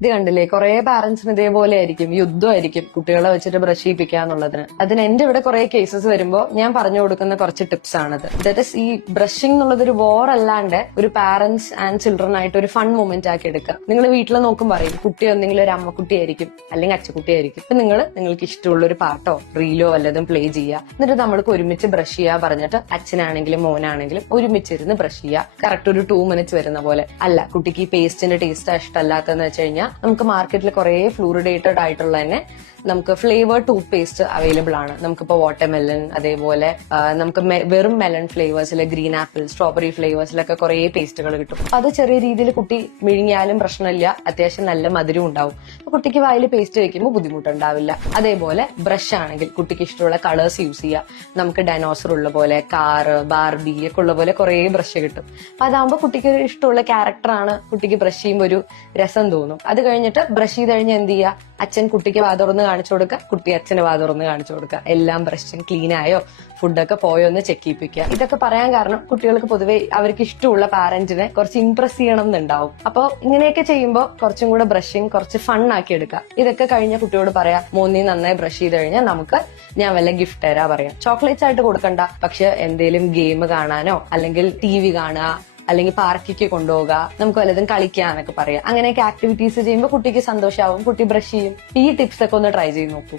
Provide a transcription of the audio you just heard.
ഇത് കണ്ടില്ലേ, കുറെ പാരന്റ്സിന് ഇതേപോലെ ആയിരിക്കും, യുദ്ധമായിരിക്കും കുട്ടികളെ വെച്ചിട്ട് ബ്രഷ് ചെയ്യിപ്പിക്കുക എന്നുള്ളതിന്. അതിന് എന്റെ ഇവിടെ കുറെ കേസസ് വരുമ്പോൾ ഞാൻ പറഞ്ഞു കൊടുക്കുന്ന കുറച്ച് ടിപ്സ് ആണിത്. ദാറ്റ് ഇസ്, ഈ ബ്രഷിംഗ് എന്നുള്ളത് ഒരു വോർ അല്ലാണ്ട് ഒരു പാരന്റ്സ് ആൻഡ് ചിൽഡ്രൻ ആയിട്ട് ഒരു ഫൺ മൊമെന്റ് ആക്കി എടുക്കുക. നിങ്ങൾ വീട്ടിൽ നോക്കും പറയും കുട്ടി ഒന്നെങ്കിലും ഒരു അമ്മക്കുട്ടിയായിരിക്കും അല്ലെങ്കിൽ അച്ചക്കുട്ടിയായിരിക്കും. അപ്പൊ നിങ്ങൾക്ക് ഇഷ്ടമുള്ള ഒരു പാട്ടോ റീലോ വല്ലതും പ്ലേ ചെയ്യുക. എന്നിട്ട് നമ്മൾക്ക് ഒരുമിച്ച് ബ്രഷ് ചെയ്യാ പറഞ്ഞിട്ട് അച്ഛനാണെങ്കിലും മോനാണെങ്കിലും ഒരുമിച്ചിരുന്ന് ബ്രഷ് ചെയ്യുക. കറക്റ്റ് ഒരു 2 minutes വരുന്ന പോലെ. അല്ല, കുട്ടിക്ക് ഈ പേസ്റ്റിന്റെ ടേസ്റ്റ് ഇഷ്ടമല്ലാത്തതെന്ന് വെച്ച് കഴിഞ്ഞാൽ നമുക്ക് മാർക്കറ്റിൽ കുറെ ഫ്ലൂറിഡേറ്റഡ് ആയിട്ടുള്ള തന്നെ നമുക്ക് ഫ്ലേവർ ടൂത്ത് പേസ്റ്റ് അവൈലബിൾ ആണ്. നമുക്കിപ്പോ വാട്ടർമെലൺ, അതേപോലെ നമുക്ക് വെറും മെലൺ ഫ്ലേവേഴ്സിലെ ഗ്രീൻ ആപ്പിൾ, സ്ട്രോബെറി ഫ്ലേവേഴ്സിലൊക്കെ കുറെ പേസ്റ്റുകൾ കിട്ടും. അത് ചെറിയ രീതിയിൽ കുട്ടി വിഴുങ്ങിയാലും പ്രശ്നമില്ല, അത്യാവശ്യം നല്ല മധുരം ഉണ്ടാവും. അപ്പൊ കുട്ടിക്ക് വായിൽ പേസ്റ്റ് വെക്കുമ്പോൾ ബുദ്ധിമുട്ടുണ്ടാവില്ല. അതേപോലെ ബ്രഷ് ആണെങ്കിൽ കുട്ടിക്ക് ഇഷ്ടമുള്ള കളേഴ്സ് യൂസ് ചെയ്യാം. നമുക്ക് ഡൈനോസർ ഉള്ള പോലെ, കാറ്, ബാർബി ഒക്കെ ഉള്ള പോലെ കുറെ ബ്രഷ് കിട്ടും. അപ്പൊ അതാകുമ്പോൾ കുട്ടിക്ക് ഒരു ഇഷ്ടമുള്ള ക്യാരക്ടറാണ്, കുട്ടിക്ക് ബ്രഷ് ചെയ്യുമ്പോൾ ഒരു രസം തോന്നും. അത് കഴിഞ്ഞിട്ട് ബ്രഷ് ചെയ്ത് കഴിഞ്ഞ് എന്ത് ചെയ്യുക, അച്ഛൻ കുട്ടിക്ക് വാതുറന്ന് കാണിച്ചു കൊടുക്കുക, കുട്ടി അച്ഛന് വാതുറന്ന് കാണിച്ചു കൊടുക്കുക. എല്ലാം ബ്രഷിങ് ക്ലീൻ ആയോ, ഫുഡൊക്കെ പോയോ എന്ന് ചെക്ക് ചെയ്യിപ്പിക്കുക. ഇതൊക്കെ പറയാൻ കാരണം കുട്ടികൾക്ക് പൊതുവെ അവർക്ക് ഇഷ്ടമുള്ള പാരന്റിനെ കുറച്ച് ഇംപ്രസ് ചെയ്യണം എന്നുണ്ടാവും. അപ്പോൾ ഇങ്ങനെയൊക്കെ ചെയ്യുമ്പോൾ കുറച്ചും കൂടെ ബ്രഷിങ് കുറച്ച് ഫൺ ആക്കി എടുക്കുക. ഇതൊക്കെ കഴിഞ്ഞ കുട്ടിയോട് പറയാം, മോന്നി നന്നായി ബ്രഷ് ചെയ്ത് കഴിഞ്ഞാൽ ഞാൻ വല്ല ഗിഫ്റ്റ് തരാ പറയാം. ചോക്ലേറ്റ്സ് ആയിട്ട് കൊടുക്കണ്ട, പക്ഷെ എന്തെങ്കിലും ഗെയിം കാണാനോ അല്ലെങ്കിൽ TV കാണുക, അല്ലെങ്കിൽ പാർക്കിക്ക് കൊണ്ടുപോകുക, നമുക്ക് വല്ലതും കളിക്കാന്നൊക്കെ പറയാം. അങ്ങനെയൊക്കെ ആക്ടിവിറ്റീസ് ചെയ്യുമ്പോൾ കുട്ടിക്ക് സന്തോഷമാവും, കുട്ടി ബ്രഷ് ചെയ്യും. ഈ ടിപ്സ് ഒക്കെ ഒന്ന് ട്രൈ ചെയ്ത് നോക്കൂ.